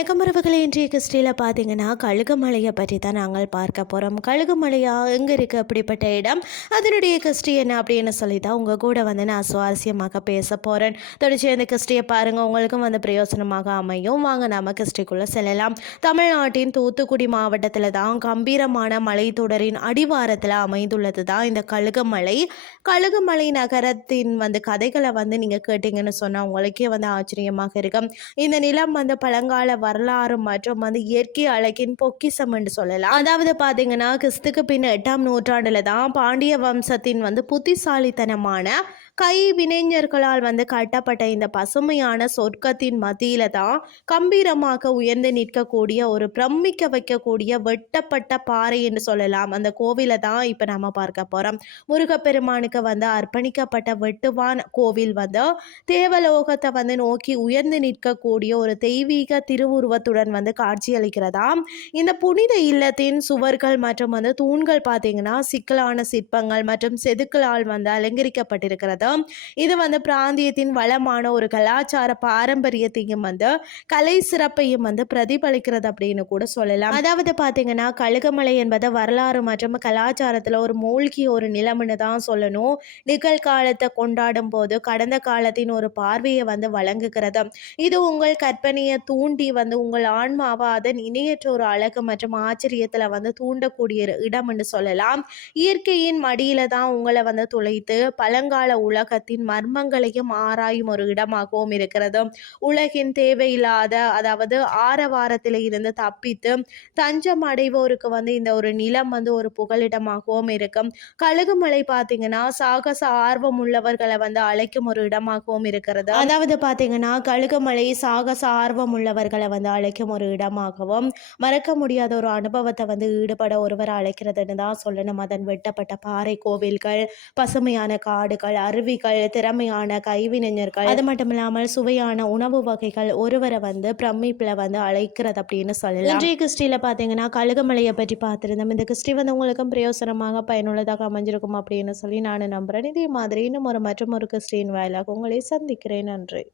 இன்றைய கிறிஸ்டியில் பார்த்தீங்கன்னா கழுகுமலையை பற்றி தான் நாங்கள் பார்க்க போகிறோம் கழுகுமலையா எங்கே இருக்குது அப்படிப்பட்ட இடம்? அதனுடைய கிறிஸ்டி என்ன அப்படின்னு சொல்லி தான் உங்கள் கூட வந்து நான் சுவாரஸ்யமாக பேச போகிறேன் தொடர்ச்சி அந்த கிறிஸ்டியை பாருங்கள் உங்களுக்கும் வந்து பிரயோசனமாக அமையும். வாங்க நாம கிறிஸ்டிக்குள்ளே செல்லலாம். தமிழ்நாட்டின் தூத்துக்குடி மாவட்டத்தில் தான் கம்பீரமான மலைத்தொடரின் அடிவாரத்தில் அமைந்துள்ளது தான் இந்த கழுகுமலை கழுகுமலை நகரத்தின் வந்து கதைகளை வந்து நீங்கள் கேட்டிங்கன்னு சொன்னால் உங்களுக்கே வந்து ஆச்சரியமாக இருக்கும். இந்த நிலம் வந்து பழங்கால வரலாறு மற்றும் வந்து இயற்கை அழகின் பொக்கிசம் என்று சொல்லலாம். அதாவது பார்த்தீங்கன்னா கிறிஸ்துக்கு பின் எட்டாம் நூற்றாண்டில் தான் பாண்டிய வம்சத்தின் வந்து புத்திசாலித்தனமான கைவினைஞர்களால் வந்து கட்டப்பட்ட இந்த பசுமையான சொர்க்கத்தின் மத்தியில தான் கம்பீரமாக உயர்ந்து நிற்கக்கூடிய ஒரு பிரமிக்க வைக்கக்கூடிய வெட்டப்பட்ட பாறை என்று சொல்லலாம். அந்த கோவிலை தான் இப்போ நம்ம பார்க்க போகிறோம் முருகப்பெருமானுக்கு வந்து அர்ப்பணிக்கப்பட்ட வெட்டுவான் கோவில் வந்து தேவலோகத்தை வந்து நோக்கி உயர்ந்து நிற்கக்கூடிய ஒரு தெய்வீக திருவுருவத்துடன் வந்து காட்சி அளிக்கிறதா இந்த புனித இல்லத்தின் சுவர்கள் மற்றும் வந்து தூண்கள் பார்த்தீங்கன்னா சிக்கலான சிற்பங்கள் மற்றும் செதுக்களால் வந்து அலங்கரிக்கப்பட்டிருக்கிறது. இது வந்து பிராந்தியத்தின் வளமான ஒரு கலாச்சார பாரம்பரியத்தையும் வந்து கலை சிறப்பையும் வந்து பிரதிபலிக்கிறது அப்படின்னு கூட சொல்லலாம். அதாவது பார்த்தீங்கன்னா கழுகமலை என்பது வரலாறு மற்றும் கலாச்சாரத்தில் ஒரு மூழ்கிய ஒரு நிலம்னு தான் சொல்லணும். நிகழ்காலத்தை கொண்டாடும் போது கடந்த காலத்தின் ஒரு பார்வையை வந்து வழங்குகிறது. இது உங்கள் கற்பனையை தூண்டி வந்து உங்கள் ஆன்மாவை அதன் இணையற்ற ஒரு அழகு மற்றும் ஆச்சரியத்தில் வந்து தூண்டக்கூடிய ஒரு இடம்னு சொல்லலாம். இயற்கையின் மடியில தான் உங்களை வந்து துளைத்து பழங்கால உலகத்தின் மர்மங்களையும் ஆராயும் ஒரு இடமாகவும் இருக்கிறது. உலகின் தேவையில்லாத அதாவது ஆரவாரத்தில் இருந்து தப்பித்து தஞ்சம் அடைவோருக்கு வந்து இந்த ஒரு நிலம் வந்து ஒரு புகலிடமாகவும் இருக்கும். கழுகுமலை பார்த்தீங்கன்னா சாகச ஆர்வம் உள்ளவர்களை வந்து அழைக்கும் ஒரு இடமாகவும் இருக்கிறது. அதாவது பார்த்தீங்கன்னா கழுகுமலை சாகச ஆர்வம் உள்ளவர்களை வந்து அழைக்கும் ஒரு இடமாகவும் மறக்க முடியாத ஒரு அனுபவத்தை வந்து ஈடுபட ஒருவர் அழைக்கிறதுன்னு தான் சொல்லணும். அதன் வெட்டப்பட்ட பாறை கோவில்கள் பசுமையான காடுகள் கருவிகள் திறமையான கைவினைஞர்கள். அது மட்டும் இல்லாமல் சுவையான உணவு வகைகள் ஒருவரை வந்து பிரமிப்பில் வந்து அழைக்கிறது அப்படின்னு சொல்லலாம். இன்றைய கிறிஸ்டியில் பார்த்தீங்கன்னா கழுகமலையை பற்றி பார்த்துருந்தோம். இந்த கிறிஸ்டி வந்து உங்களுக்கும் பிரயோசனமாக பயனுள்ளதாக அமைஞ்சிருக்கும் அப்படின்னு சொல்லி நான் நம்புகிறேன் இதே மாதிரி இன்னும் ஒரு மற்றும் ஒரு கிறிஸ்டின் வாயிலாக உங்களை சந்திக்கிறேன். நன்றி.